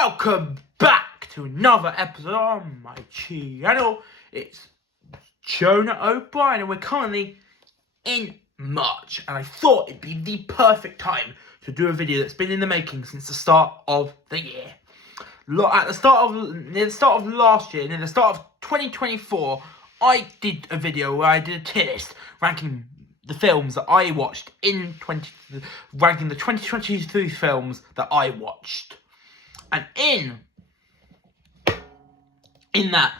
Welcome back to another episode on my channel. It's Jonah O'Brien and we're currently in March, and I thought it'd be the perfect time to do a video that's been in the making since the start of the year. Near the start of last year, near the start of 2024, I did a video where I did a tier list ranking the films that I watched ranking the 2023 films that I watched. And in that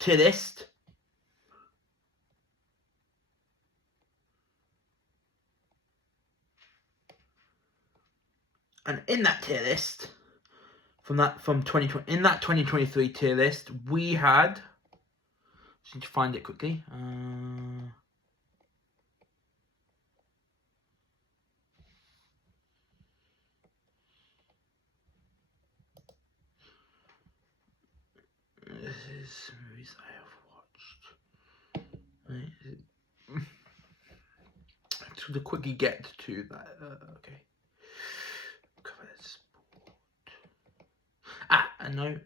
tier list, from 2023 tier list, we had. Just need to find it quickly. This is movies I have watched. To quickly get to that. Okay. Cover sport. I know.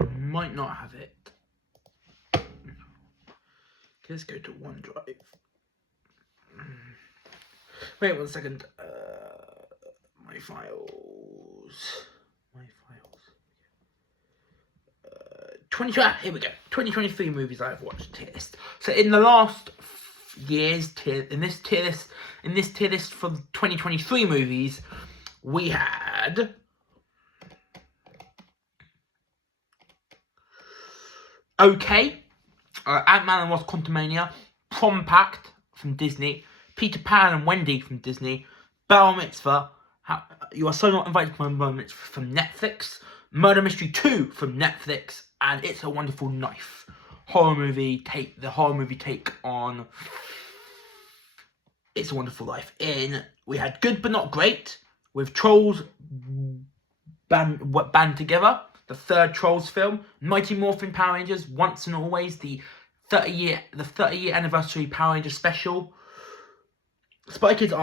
I might not have it. Let's go to OneDrive. Wait 1 second. My files. 20. Here we go. 2023 movies I've watched tier list. So in the last year's in this tier list for 2023 movies, we had. Okay, Ant-Man and Wasp: Quantumania, Prom Pact from Disney, Peter Pan and Wendy from Disney, Bar Mitzvah, You Are So Not Invited to My Bar Mitzvah from Netflix, Murder Mystery 2 from Netflix, and It's a Wonderful Knife. The horror movie take on It's a Wonderful Life. We had Good But Not Great with Trolls band together. The third Trolls film, Mighty Morphin Power Rangers, Once and Always, the 30-year anniversary Power Rangers special. Spy Kids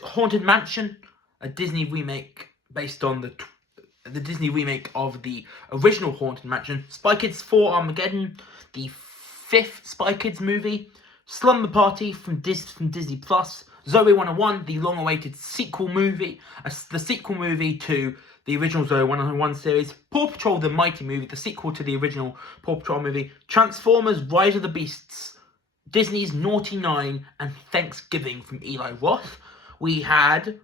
Haunted Mansion, a Disney remake based on the Disney remake of the original Haunted Mansion. Spy Kids 4 Armageddon, the 5th Spy Kids movie. Slumber Party from Disney Plus. Zoe 101, the long-awaited sequel movie, the sequel movie to the original Zoe 101 series. Paw Patrol the Mighty movie, the sequel to the original Paw Patrol movie. Transformers Rise of the Beasts, Disney's Naughty 9, and Thanksgiving from Eli Roth. We had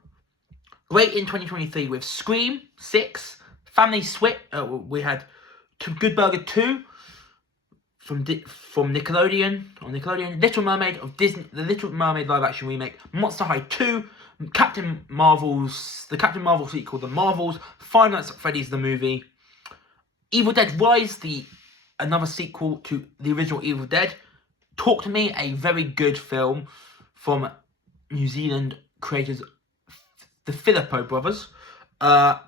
great in 2023 with Scream 6, Family Switch. We had Good Burger 2 from Nickelodeon, Little Mermaid of Disney, the Little Mermaid live action remake, Monster High 2, the Captain Marvel sequel, The Marvels, Five Nights at Freddy's the movie, Evil Dead Rise, another sequel to the original Evil Dead. Talk to Me, a very good film from New Zealand creators, the Filippo brothers.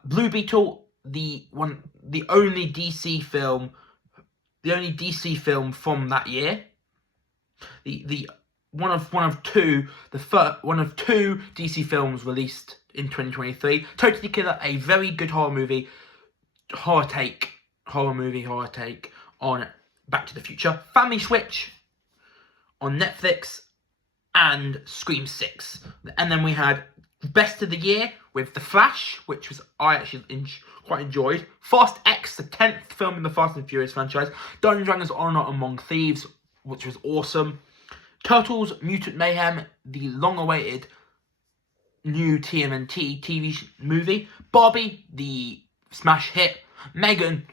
Blue Beetle, the only DC film from that year. One of two DC films released in 2023. Totally Killer, a very good horror take on Back to the Future. Family Switch on Netflix, and Scream 6. And then we had Best of the Year with The Flash, which I actually quite enjoyed. Fast X, the 10th film in the Fast and Furious franchise. Dungeons & Dragons Honor Among Thieves, which was awesome. Turtles Mutant Mayhem, the long-awaited new TMNT TV movie. Barbie, the smash hit. Megan,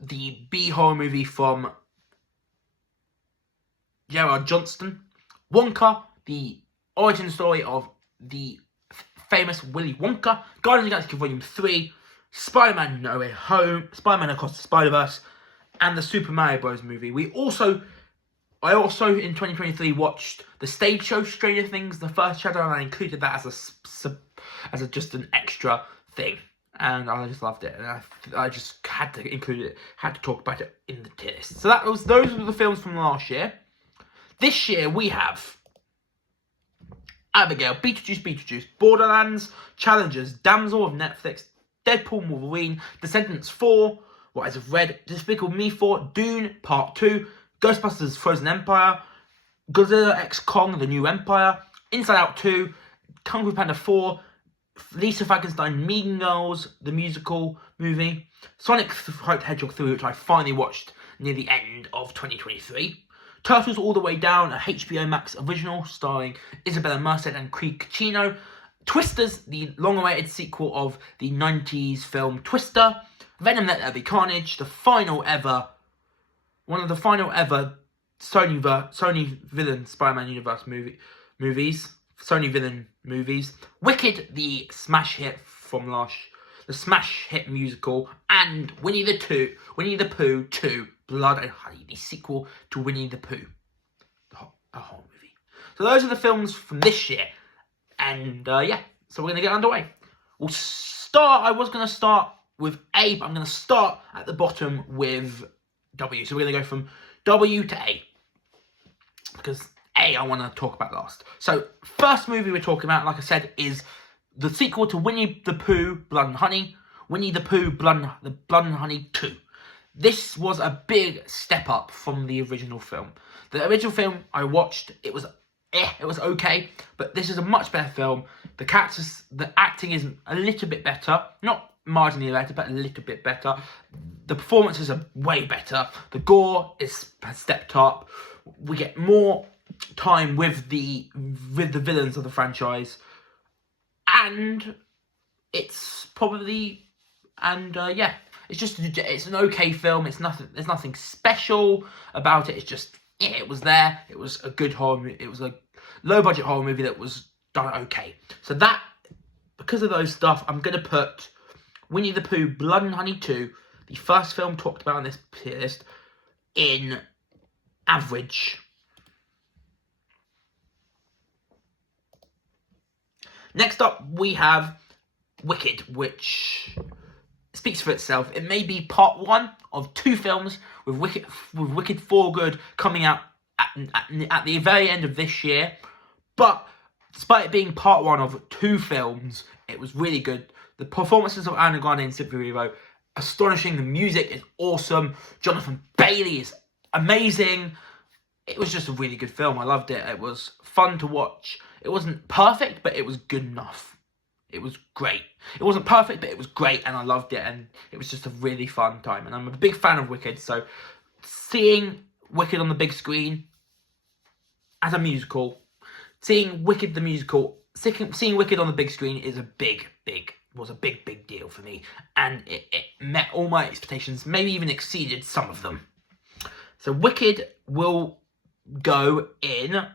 the B horror movie from Gerard Johnston. Wonka, the origin story of the famous Willy Wonka, Guardians of the Galaxy Volume 3, Spider-Man No Way Home, Spider-Man Across the Spider-Verse, and the Super Mario Bros. Movie. I also in 2023 watched the stage show Stranger Things, The First Shadow, and I included that as just an extra thing. And I just loved it, and I just had to include it, had to talk about it in the tier list. So those were the films from last year. This year we have Abigail, Beetlejuice, Borderlands, Challengers, Damsel of Netflix, Deadpool Wolverine, Descendants 4, What Eyes Have Red, Despicable Me 4, Dune Part 2, Ghostbusters Frozen Empire, Godzilla x Kong The New Empire, Inside Out 2, Kung Fu Panda 4, Lisa Frankenstein Mean Girls, the musical movie, Sonic the Hedgehog 3, which I finally watched near the end of 2023, Turtles All the Way Down, a HBO Max original starring Isabella Merced and Craig Cucino, Twisters, the long-awaited sequel of the 90s film Twister, Venom Let There Be Carnage, one of the final ever Sony villain Spider-Man universe movies, Sony villain movies, Wicked, the smash hit musical, and Winnie the Pooh 2, Blood and Honey, the sequel to Winnie the Pooh, a whole movie. So those are the films from this year, and so we're gonna get underway. I was gonna start with A, but I'm gonna start at the bottom with W. So we're gonna go from W to A, because A I want to talk about last. So first movie we're talking about, like I said, is the sequel to Winnie the Pooh, Blood and Honey, Winnie the Pooh, Blood and Honey 2. This was a big step up from the original film. The original film I watched, it was okay, but this is a much better film. The acting is a little bit better, not marginally better, but a little bit better. The performances are way better. The gore has stepped up. We get more time with the villains of the franchise, and it's probably it's an okay film. There's nothing special about it. It's just it was there. It was a good horror movie. It was a low budget horror movie that was done okay. So that, because of those stuff, I'm gonna put Winnie the Pooh, Blood and Honey 2, the first film talked about on this list, in average. Next up, we have Wicked, which speaks for itself. It may be part one of two films, with Wicked 4 Good coming out at the very end of this year. But despite it being part one of two films, it was really good. The performances of Ariana Grande and Cynthia Erivo, astonishing. The music is awesome. Jonathan Bailey is amazing. It was just a really good film. I loved it. It was fun to watch. It wasn't perfect, but it was good enough. It was great. It wasn't perfect, but it was great, and I loved it, and it was just a really fun time. And I'm a big fan of Wicked, so seeing Wicked on the big screen as a musical, seeing Wicked the musical, seeing Wicked on the big screen is a big deal for me, and it met all my expectations, maybe even exceeded some of them. So Wicked will go in.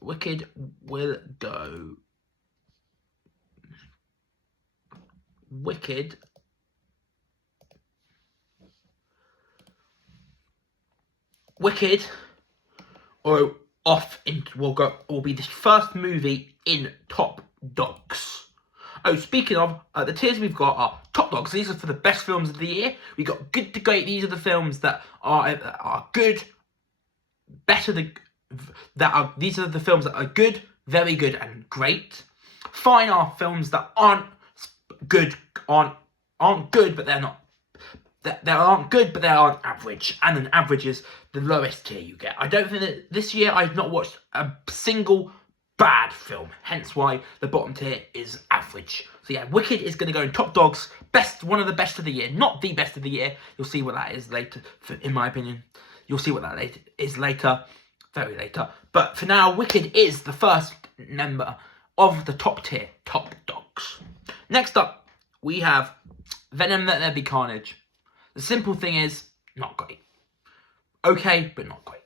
Wicked will go. Wicked or off into will be the first movie in Top Dogs. Oh, speaking of, the tiers we've got are Top Dogs. These are for the best films of the year. We got Good to Great. These are the films that are good, better than these are the films that are good, very good, and great. Fine are films that aren't good, but they're not. They aren't good, but they aren't average. And an average is the lowest tier you get. I don't think that this year I've not watched a single bad film. Hence why the bottom tier is average. So yeah, Wicked is going to go in Top Dogs. One of the best of the year. Not the best of the year. You'll see what that is later, in my opinion. You'll see what that is later. Very later. But for now, Wicked is the first member of the top tier, Top Dogs. Next up, we have Venom Let There Be Carnage. The simple thing is, not great. Okay, but not great.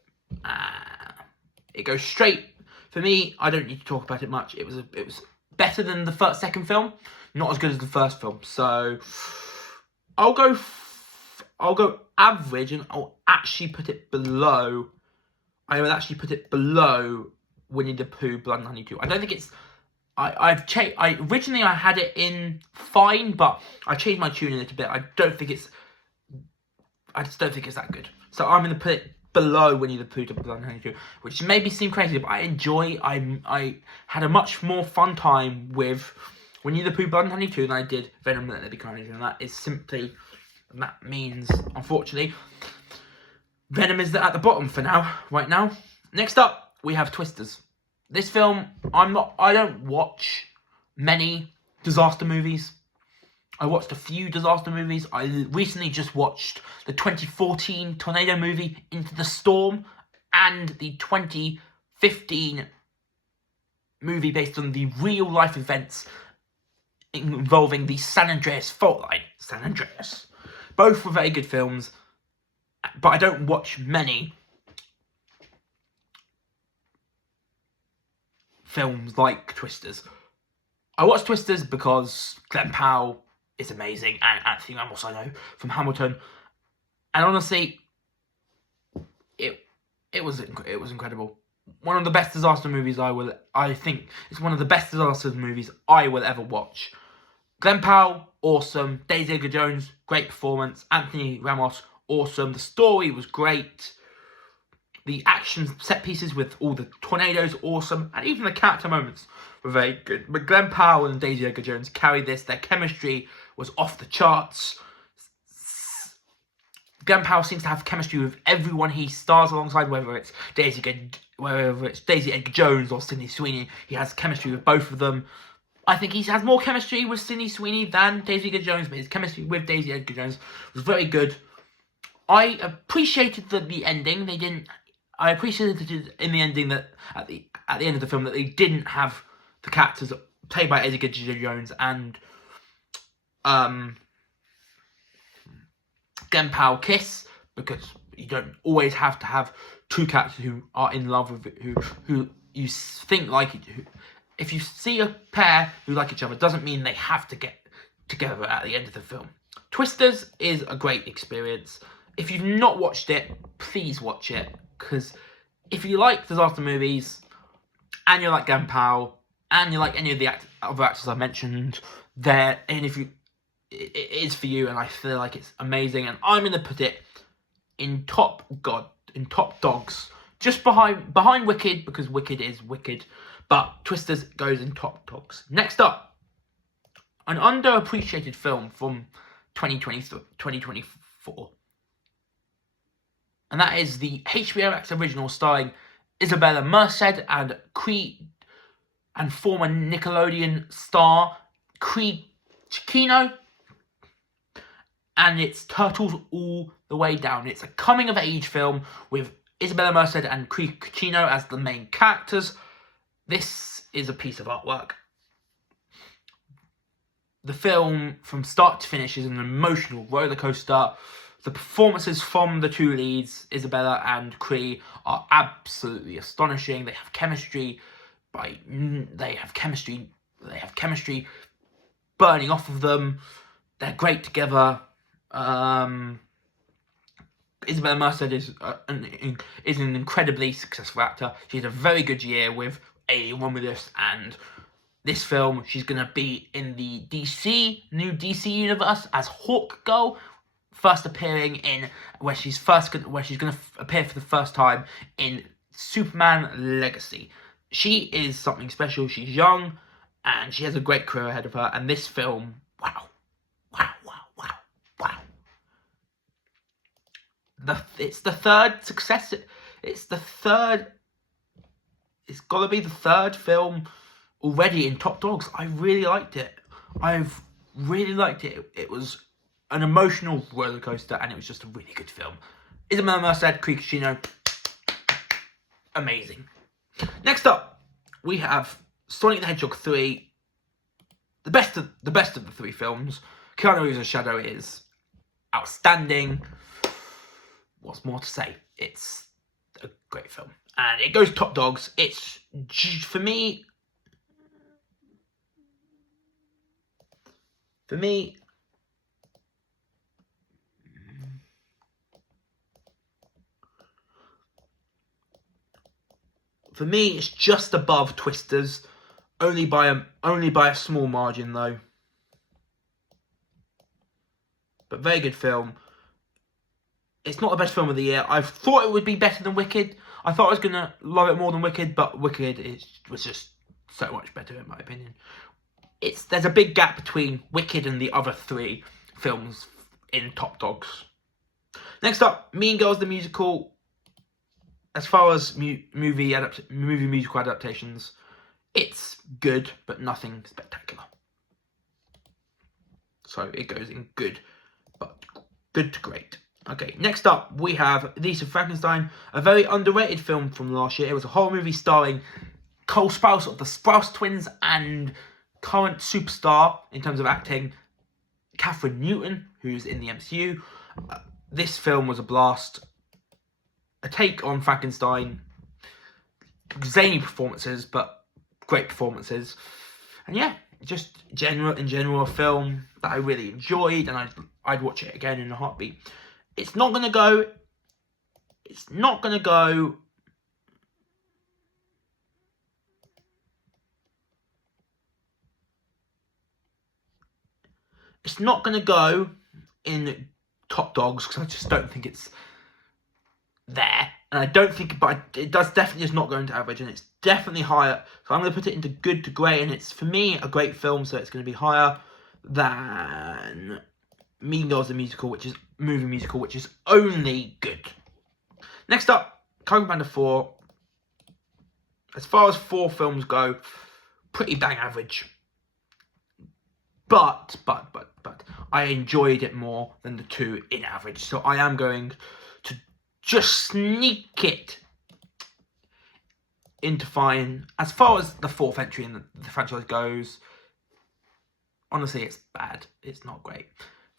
It goes straight For me, I don't need to talk about it much. It was better than the second film, not as good as the first film. So I'll go average, and I'll actually put it below. I will actually put it below Winnie the Pooh Blood and Honey 2. I don't think it's. I've changed. Originally I had it in fine, but I changed my tune a little bit. I just don't think it's that good. So I'm gonna put it below Winnie the Pooh Blood and Honey 2, which maybe seem crazy, but I had a much more fun time with Winnie the Pooh Blood and Honey 2 than I did Venom Let There Be Carnage, and that means, unfortunately, Venom is at the bottom for now, right now. Next up, we have Twisters. This film, I don't watch many disaster movies. I watched a few disaster movies. I recently just watched the 2014 tornado movie Into the Storm and the 2015 movie based on the real life events involving the San Andreas fault line. San Andreas. Both were very good films, but I don't watch many films like Twisters. I watched Twisters because Glen Powell is amazing, and Anthony Ramos I know from Hamilton, and honestly, it was incredible. One of the best disaster movies I think it's one of the best disaster movies I will ever watch. Glen Powell, awesome. Daisy Edgar Jones, great performance. Anthony Ramos, awesome. The story was great. The action set pieces with all the tornadoes, awesome. And even the character moments were very good. But Glen Powell and Daisy Edgar Jones carried this. Their chemistry was off the charts. Glen Powell seems to have chemistry with everyone he stars alongside, whether it's Daisy Edgar Jones or Sydney Sweeney. He has chemistry with both of them. I think he has more chemistry with Sydney Sweeney than Daisy Edgar Jones, but his chemistry with Daisy Edgar Jones was very good. I appreciated the ending. I appreciated in the ending that at the end of the film that they didn't have the characters played by Daisy Edgar Jones and Glen Powell kiss, because you don't always have to have two characters who are in love with it, who you think like it. If you see a pair who like each other, doesn't mean they have to get together at the end of the film. Twisters is a great experience. If you've not watched it, please watch it, because if you like disaster movies, and you like Glen Powell, and you like any of the other actors I mentioned, it is for you, and I feel like it's amazing, and I'm going to put it in top dogs, just behind Wicked, because Wicked is Wicked, but Twisters goes in top dogs. Next up, an underappreciated film from 2024. And that is the HBO Max original starring Isabella Merced and former Nickelodeon star Craig Chiquino. And it's Turtles All the Way Down. It's a coming-of-age film with Isabella Merced and Craig Chiquino as the main characters. This is a piece of artwork. The film, from start to finish, is an emotional roller coaster. The performances from the two leads, Isabella and Cree, are absolutely astonishing. They have chemistry. They have chemistry burning off of them. They're great together. Isabella Merced is an incredibly successful actor. She had a very good year with Alien Romulus, and this film, she's going to be in the new DC universe as Hawk Girl, first appearing in where she's going to appear for the first time in Superman Legacy. She is something special. She's young, and she has a great career ahead of her. And this film, wow. It's the third success. It's got to be the third film already in top dogs. I really liked it. I've really liked it. It was an emotional roller coaster, and it was just a really good film. Isabella Merced, Craig Chiquino, amazing. Next up, we have Sonic the Hedgehog 3, the best of the three films. Keanu Reeves' Shadow is outstanding. What's more to say? It's a great film. and it goes top dogs. It's, for me, it's just above Twisters, only by a small margin though. But very good film. It's not the best film of the year. I thought it would be better than Wicked. I thought I was going to love it more than Wicked, but Wicked was just so much better in my opinion. There's a big gap between Wicked and the other three films in top dogs. Next up, Mean Girls the musical. As far as movie musical adaptations, it's good, but nothing spectacular. So it goes in good, but good to great. Okay, next up we have Lisa Frankenstein, a very underrated film from last year. It was a horror movie starring Cole Sprouse of the Sprouse twins and current superstar in terms of acting, Katherine Newton, who's in the MCU. This film was a blast. A take on Frankenstein. Zany performances, but great performances. And yeah, just in general a film that I really enjoyed, and I'd watch it again in a heartbeat. It's not gonna go in top dogs because I just don't think it's there, and I don't think, but it does definitely just not go into average, and it's definitely higher. So I'm going to put it into good to great, and it's for me a great film, so it's going to be higher than Mean Girls the musical, which is only good. Next up, Kung Fu Panda 4. As far as 4 films go, pretty bang average. But I enjoyed it more than the 2 in average, so I am going to just sneak it into fine. As far as the 4th entry in the franchise goes, honestly, it's bad. It's not great.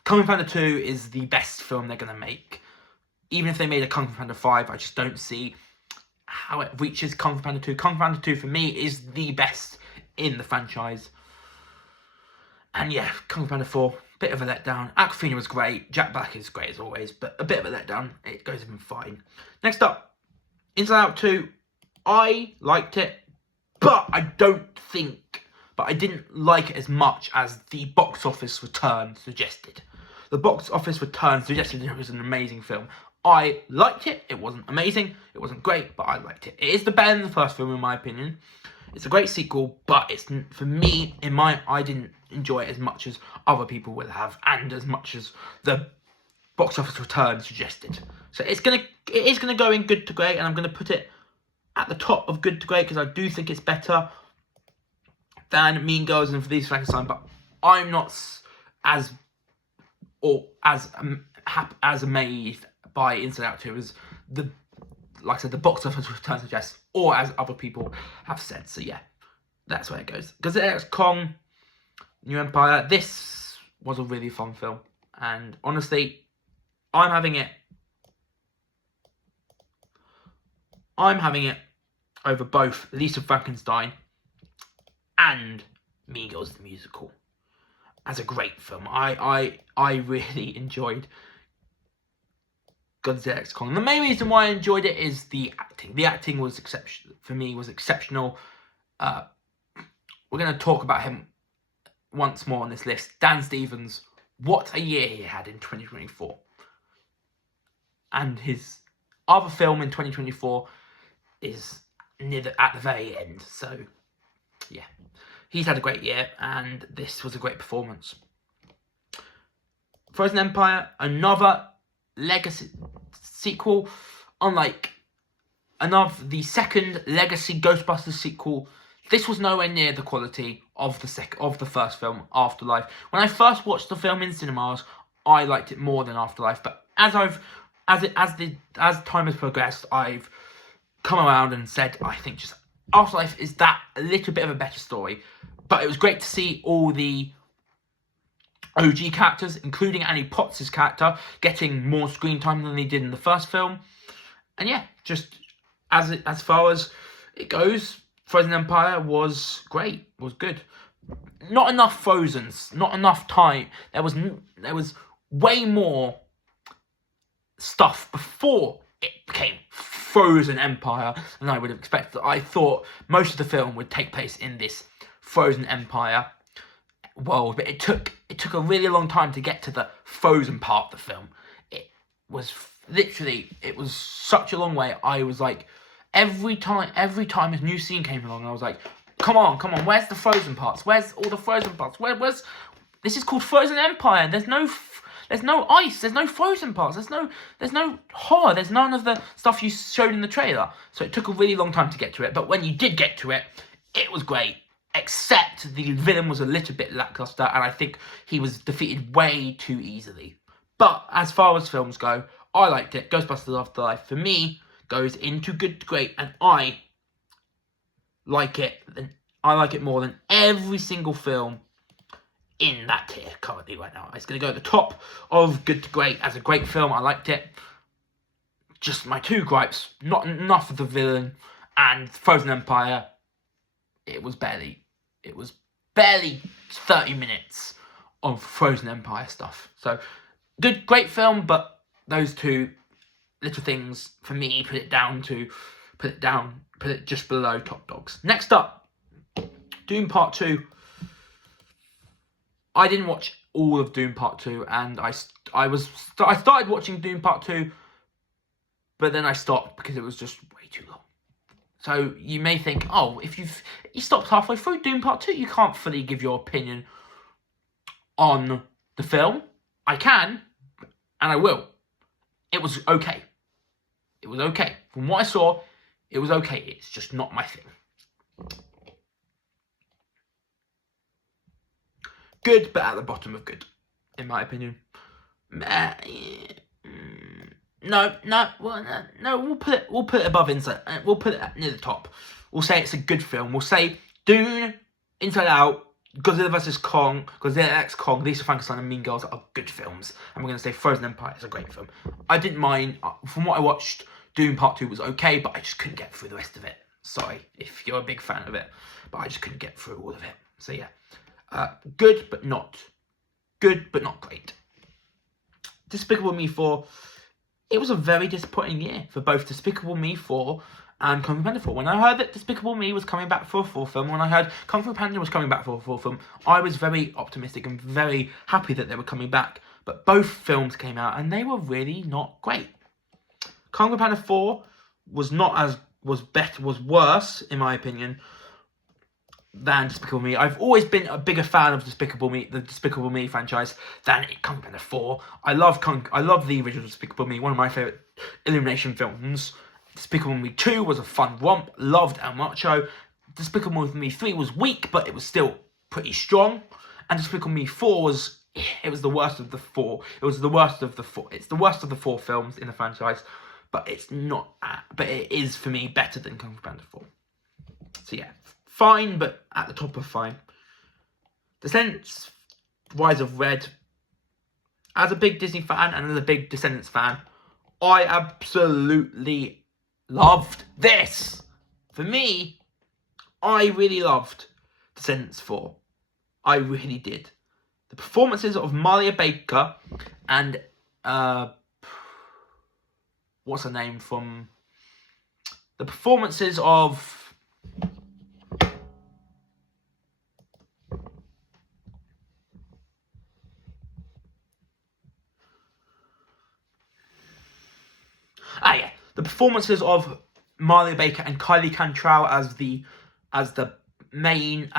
Kung Fu Panda 2 is the best film they're going to make. Even if they made a Kung Fu Panda 5, I just don't see how it reaches Kung Fu Panda 2. Kung Fu Panda 2, for me, is the best in the franchise. And yeah, Kung Fu Panda 4, bit of a letdown. Awkwafina was great. Jack Black is great as always, but a bit of a letdown. It goes even fine. Next up, Inside Out 2. I liked it, but I didn't like it as much as the box office return suggested. The box office return suggested it was an amazing film. I liked it. It wasn't amazing. It wasn't great, but I liked it. It is the better than the first film in my opinion. It's a great sequel, but it's, for me, I didn't enjoy it as much as other people will have, and as much as the box office return suggested. So it is gonna go in good to great, and I'm gonna put it at the top of good to great because I do think it's better than Mean Girls and For These Frankenstein, but I'm not as amazed by Inside Out 2 as like I said, the box office return suggests, or as other people have said. So yeah, that's where it goes. Godzilla x Kong, New Empire. This was a really fun film, and honestly, I'm having it over both Lisa Frankenstein and Mean Girls the musical as a great film. I really enjoyed Godzilla x Kong. The main reason why I enjoyed it is the acting. The acting was exceptional. We're going to talk about him once more on this list. Dan Stevens, what a year he had in 2024. And his other film in 2024 is at the very end. So, yeah. He's had a great year, and this was a great performance. Frozen Empire, another legacy sequel, unlike the second legacy Ghostbusters sequel. This was nowhere near the quality of the first film, Afterlife. When I first watched the film in cinemas, I liked it more than Afterlife, but as time has progressed, I've come around and said I think just Afterlife is that a little bit of a better story. But it was great to see all the OG characters, including Annie Potts' character, getting more screen time than they did in the first film. And yeah, just as far as it goes, Frozen Empire was great, was good. Not enough Frozens, not enough time. There was way more stuff before it became Frozen Empire than I would have expected. I thought most of the film would take place in this Frozen Empire world, but it took a really long time to get to the Frozen part of the film. It was such a long way. I was like, every time a new scene came along, I was like, come on, where's the Frozen parts? Where's all the Frozen parts? Where's this is called Frozen Empire. There's no ice. There's no frozen parts. There's no horror. There's none of the stuff you showed in the trailer. So it took a really long time to get to it. But when you did get to it, it was great. Except the villain was a little bit lackluster, and I think he was defeated way too easily. But as far as films go, I liked it. Ghostbusters Afterlife, for me, goes into good to great, and I like it. I like it more than every single film in that tier currently right now. It's going to go at the top of good to great. As a great film, I liked it. Just my two gripes: not enough of the villain, and Frozen Empire. It was barely 30 minutes of Frozen Empire stuff. So good, great film, but those two little things for me put it just below top dogs. Next up, Doom Part 2. I didn't watch all of Doom Part 2, and I started watching Doom Part 2, but then I stopped because it was just way too long. So you may think, oh, if you stopped halfway through Doom Part 2, you can't fully give your opinion on the film. I can, and I will. It was okay. It was okay. From what I saw, it was okay. It's just not my thing. Good, but at the bottom of good, in my opinion. No. We'll put it above Inside. We'll put it near the top. We'll say it's a good film. We'll say Dune, Inside Out, Godzilla vs Kong, Godzilla x Kong, Lisa Frankenstein, and Mean Girls are good films. And we're going to say Frozen Empire is a great film. I didn't mind. From what I watched, Dune Part 2 was okay, but I just couldn't get through the rest of it. Sorry if you're a big fan of it, but I just couldn't get through all of it. So yeah. Good, but not great. Despicable Me 4. It was a very disappointing year for both Despicable Me 4 and Kung Fu Panda 4. When I heard that Despicable Me was coming back for a 4th film, when I heard Kung Fu Panda was coming back for a 4th film, I was very optimistic and very happy that they were coming back. But both films came out and they were really not great. Kung Fu Panda 4 was worse, in my opinion, than Despicable Me. I've always been a bigger fan of the Despicable Me franchise than Kung Fu Panda 4. I love the original Despicable Me, one of my favourite Illumination films. Despicable Me 2 was a fun romp, loved El Macho. Despicable Me 3 was weak, but it was still pretty strong. And Despicable Me 4 was the worst of the four. It's the worst of the 4 films in the franchise, but it is for me better than Kung Fu Panda 4. So yeah. Fine, but at the top of fine. Descendants, Rise of Red. As a big Disney fan and as a big Descendants fan, I absolutely loved this. For me, I really loved Descendants 4. I really did. The performances of Malia Baker and what's her name from the performances of the performances of Malia Baker and Kylie Cantrell as the main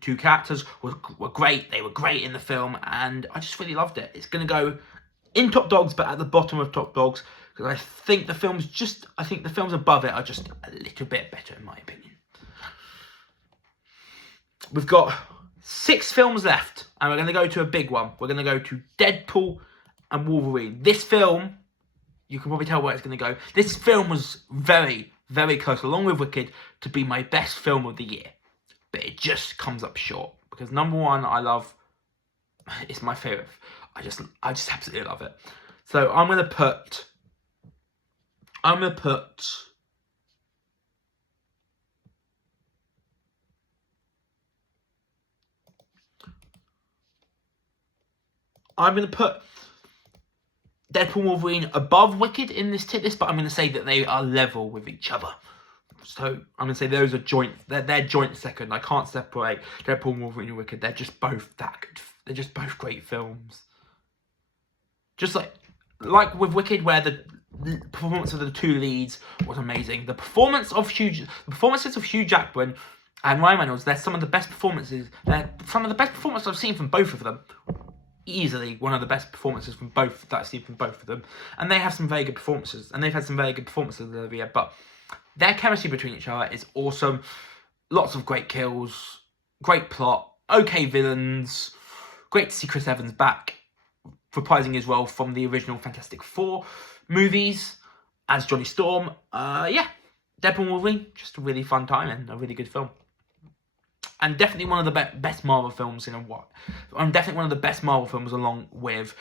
two characters were great. They were great in the film, and I just really loved it. It's going to go in top dogs, but at the bottom of top dogs, because I think the films above it are just a little bit better, in my opinion. We've got 6 films left, and we're going to go to a big one. We're going to go to Deadpool and Wolverine. This film, you can probably tell where it's going to go. This film was very, very close, along with Wicked, to be my best film of the year. But it just comes up short. Because number one, I love... It's my favourite. I just absolutely love it. So I'm going to put I'm going to put Deadpool and Wolverine above Wicked in this tier list, but I'm going to say that they are level with each other. So I'm going to say those are joint. They're joint second. I can't separate Deadpool and Wolverine and Wicked. They're just both that good. They're just both great films. Just like with Wicked, where the performance of the two leads was amazing. The performances of Hugh Jackman and Ryan Reynolds, they're some of the best performances. They're some of the best performances I've seen from both of them. Easily one of the best performances from both that I've seen from both of them. And they have some very good performances. And they've had some very good performances over the year. But their chemistry between each other is awesome. Lots of great kills. Great plot. Okay villains. Great to see Chris Evans back, reprising his role from the original Fantastic Four movies as Johnny Storm. Yeah, Deadpool and Wolverine, just a really fun time and a really good film. And definitely one of the best Marvel films in a while. And definitely one of the best Marvel films along with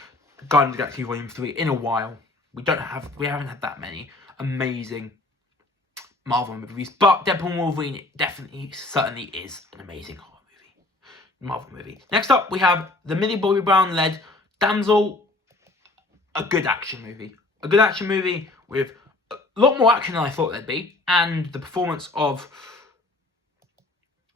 Guardians of the Galaxy Volume 3 in a while. We haven't had that many amazing Marvel movies. But Deadpool and Wolverine certainly is an amazing Marvel movie. Next up, we have the Millie Bobby Brown led Damsel, a good action movie. A good action movie with a lot more action than I thought there'd be. And the performance of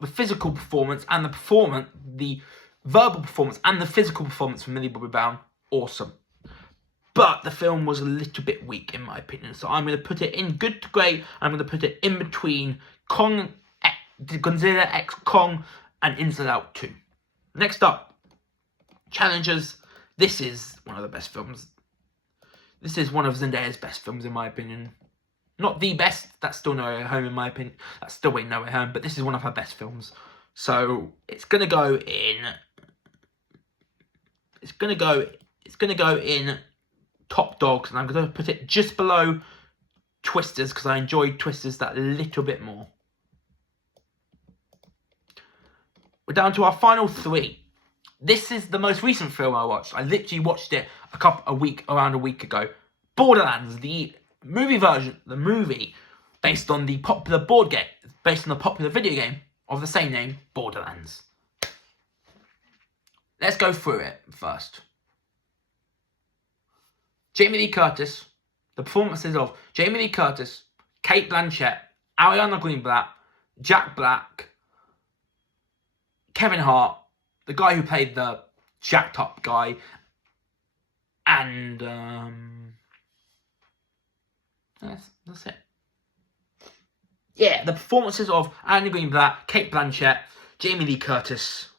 the physical performance and the verbal performance and the physical performance from Millie Bobby Brown, awesome. But the film was a little bit weak in my opinion. So I'm going to put it in good to great. I'm going to put it in between Godzilla X Kong and Inside Out 2. Next up, Challengers. This is one of the best films. This is one of Zendaya's best films in my opinion. Not the best, that's still nowhere home in my opinion. That's still way nowhere home, but this is one of her best films. So it's gonna go in. It's gonna go in top dogs, and I'm gonna put it just below Twisters because I enjoyed Twisters that little bit more. We're down to our final three. This is the most recent film I watched. I literally watched it around a week ago. Borderlands, the movie based on the popular video game of the same name, Borderlands. Let's go through it first. Jamie Lee Curtis, the performances of Jamie Lee Curtis, Cate Blanchett, Ariana Greenblatt, Jack Black, Kevin Hart, the guy who played the jacked up guy, and that's it. Yeah, the performances of Ariana Greenblatt, Cate Blanchett, Jamie Lee Curtis,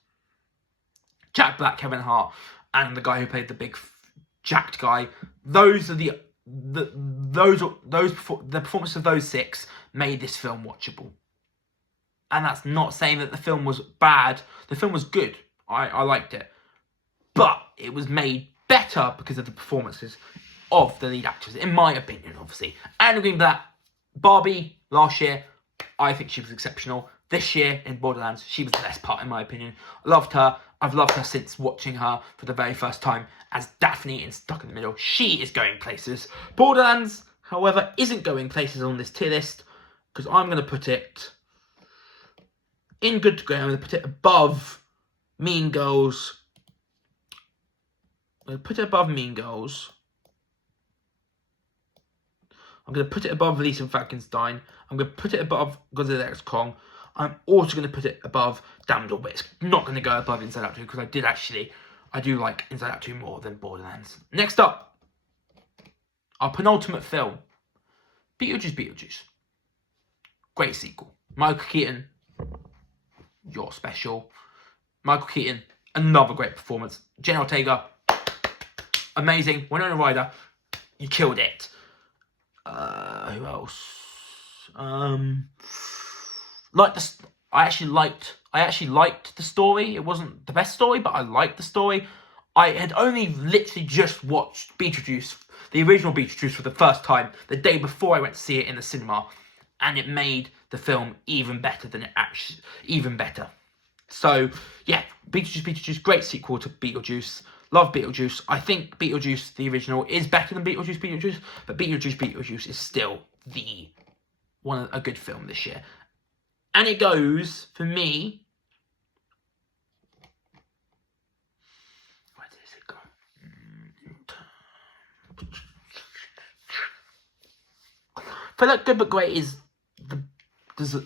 Jack Black, Kevin Hart, and the guy who played the big jacked guy. Those are the performances of those six made this film watchable. And that's not saying that the film was bad. The film was good. I liked it. But it was made better because of the performances of the lead actors, in my opinion, obviously. Ariana Greenblatt, Barbie, last year, I think she was exceptional. This year, in Borderlands, she was the best part, in my opinion. I loved her. I've loved her since watching her for the very first time as Daphne in Stuck in the Middle. She is going places. Borderlands, however, isn't going places on this tier list because I'm going to put it in good to great. I'm going to put it above Mean Girls. I'm going to put it above Mean Girls. I'm going to put it above Lisa Frankenstein. I'm going to put it above Godzilla X Kong. I'm also going to put it above Damsel, but it's not going to go above Inside Out 2 because I do like Inside Out 2 more than Borderlands. Next up, our penultimate film, Beetlejuice. Great sequel. Michael Keaton, you're special. Michael Keaton, another great performance. Jenna Ortega, amazing. Winona Ryder, you killed it. Who else? I actually liked the story. It wasn't the best story, but I liked the story. I had only literally just watched Beetlejuice, the original Beetlejuice, for the first time the day before I went to see it in the cinema, and it made the film even better. So yeah, Beetlejuice, great sequel to Beetlejuice. Love Beetlejuice. I think Beetlejuice, the original, is better than Beetlejuice, but Beetlejuice is still a good film this year. And it goes, for me, where does it go? I feel like Good But Great is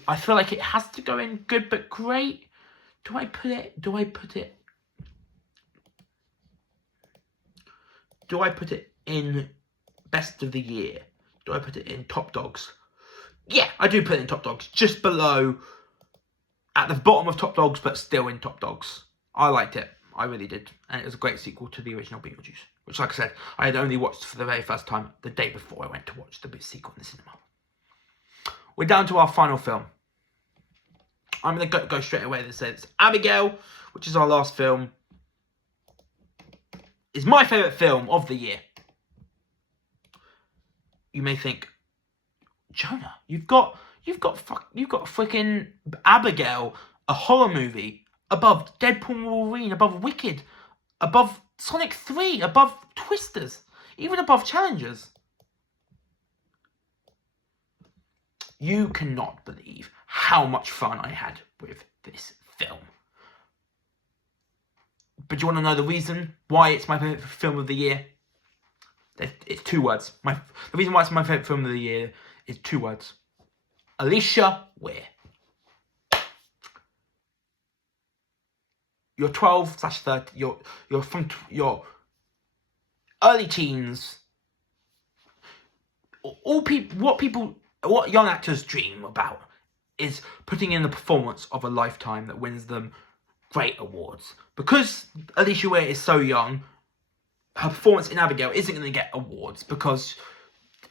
I feel like it has to go in Good But Great. Do I put it in Best of the Year? Do I put it in Top Dogs? Yeah, I do put it in Top Dogs. Just below, at the bottom of Top Dogs, but still in Top Dogs. I liked it. I really did. And it was a great sequel to the original Beetlejuice. Which, like I said, I had only watched for the very first time the day before I went to watch the sequel in the cinema. We're down to our final film. I'm going to go straight away and say it's Abigail, which is our last film. Is my favourite film of the year. You may think, Jonah, you've got freaking Abigail, a horror movie, above Deadpool and Wolverine, above Wicked, above Sonic 3, above Twisters, even above Challengers. You cannot believe how much fun I had with this film. But do you want to know the reason why it's my favourite film of the year? It's 2 words. The reason why it's my favourite film of the year is 2 words. Alicia Weir. You're 12/30. You're from your early teens. What young actors dream about is putting in the performance of a lifetime that wins them great awards. Because Alicia Weir is so young, her performance in Abigail isn't going to get awards because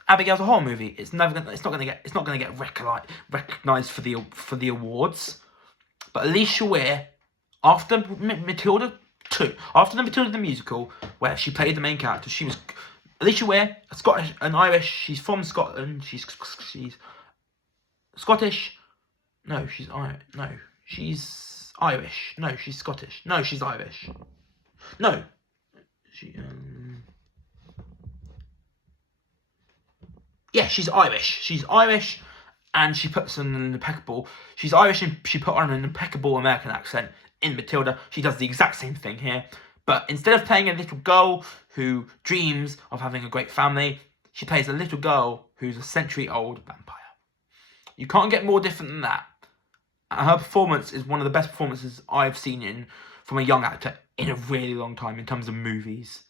Abigail's a horror movie. It's not going to get recognised for the awards. But Alicia Weir, after Matilda 2, after the Matilda the musical, where she played the main character, Alicia Weir, Scottish and Irish. She's from Scotland. She's Scottish. No, she's Irish. No, she's Irish. No, she's Scottish. No, she's Irish. No, yeah, she's Irish. She's Irish, and she puts an impeccable. She's Irish, and she put on an impeccable American accent in Matilda. She does the exact same thing here, but instead of playing a little girl who dreams of having a great family, she plays a little girl who's a century-old vampire. You can't get more different than that. And her performance is one of the best performances I've seen from a young actor in a really long time in terms of movies.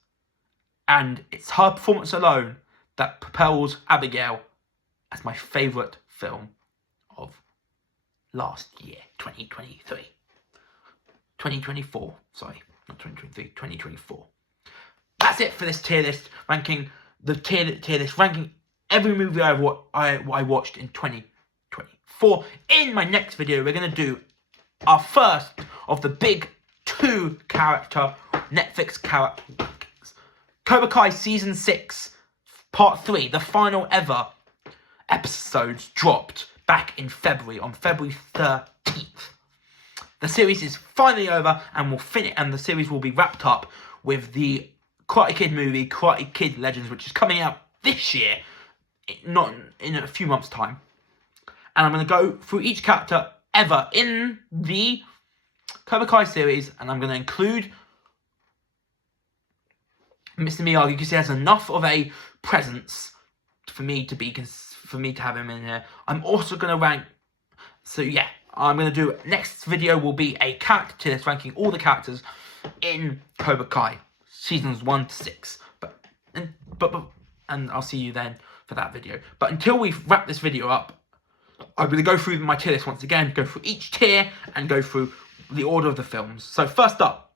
And it's her performance alone that propels Abigail as my favourite film of last year, 2023. 2024, sorry, not 2023, 2024. That's it for this tier list ranking. The tier list ranking every movie I watched in 2024. In my next video, we're going to do our first of the big 2-character Netflix character rankings. Cobra Kai Season 6, Part 3, the final ever episodes dropped back in February, on February 13th. The series is finally over and the series will be wrapped up with the Karate Kid movie, Karate Kid Legends, which is coming out this year, not in a few months' time. And I'm going to go through each character ever in the Cobra Kai series, and I'm going to include Mr. Miyagi because he has enough of a presence for me to have him in here. I'm also going to rank. So yeah, I'm going to do next video will be a character tier list ranking all the characters in Cobra Kai seasons 1 to 6. And I'll see you then for that video. But until we wrap this video up, I'm going to go through my tier list once again, go through each tier and go through the order of the films. So first up,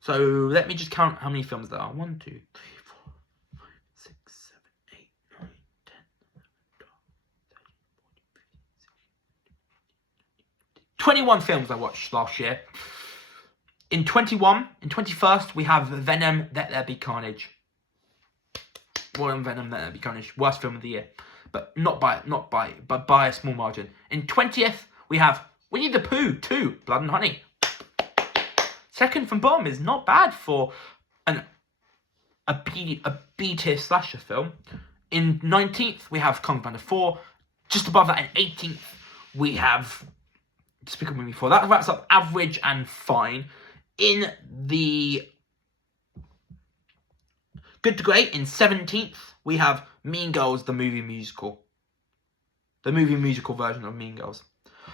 so let me just count how many films there are. 1, 2, 3, 4, 5, 6, 7, 8, 9, 10, 11, 12, 13, 14, 15, 21 films I watched last year. In 21st, we have Venom, Let There Be Carnage. Venom, Let There Be Carnage, worst film of the year. But but by a small margin. In 20th, we have Winnie the Pooh 2, Blood and Honey. Second from bottom is not bad for a B-tier slasher film. In 19th, we have Kung Fu Panda 4. Just above that, in 18th, we have Despicable Me 4. That wraps up average and fine. In the Good to Great, in 17th, we have Mean Girls, the movie musical. the movie musical version of Mean Girls.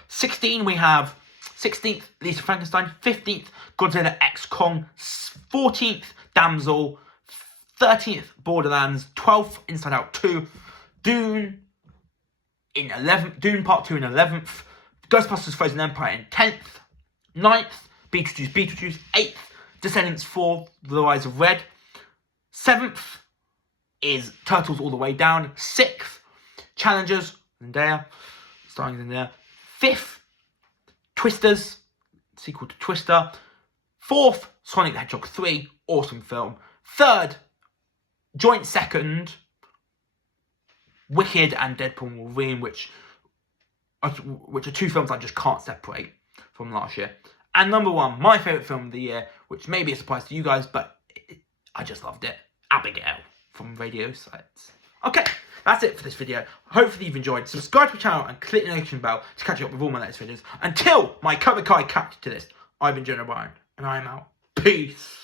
16, we have 16th, Lisa Frankenstein. 15th, Godzilla X Kong. 14th, Damsel. 13th, Borderlands. 12th, Inside Out 2. Dune in 11th. Dune Part 2 in 11th. Ghostbusters Frozen Empire in 10th. 9th, Beetlejuice. 8th, Descendants 4, The Rise of Red. 7th is Turtles All the Way Down. 6th, Challengers, Zendaya, starring Zendaya. 5th, Twisters, sequel to Twister. 4th, Sonic the Hedgehog 3, awesome film. 3rd, joint second, Wicked and Deadpool & Wolverine, which are two films I just can't separate from last year. And number 1, my favourite film of the year, which may be a surprise to you guys, but I just loved it, Abigail from Radio Silence. Okay, that's it for this video. Hopefully you've enjoyed. Subscribe to the channel and click the notification bell to catch up with all my latest videos. Until my cover card captured to this, I've been Jonah O'Brien, and I am out. Peace.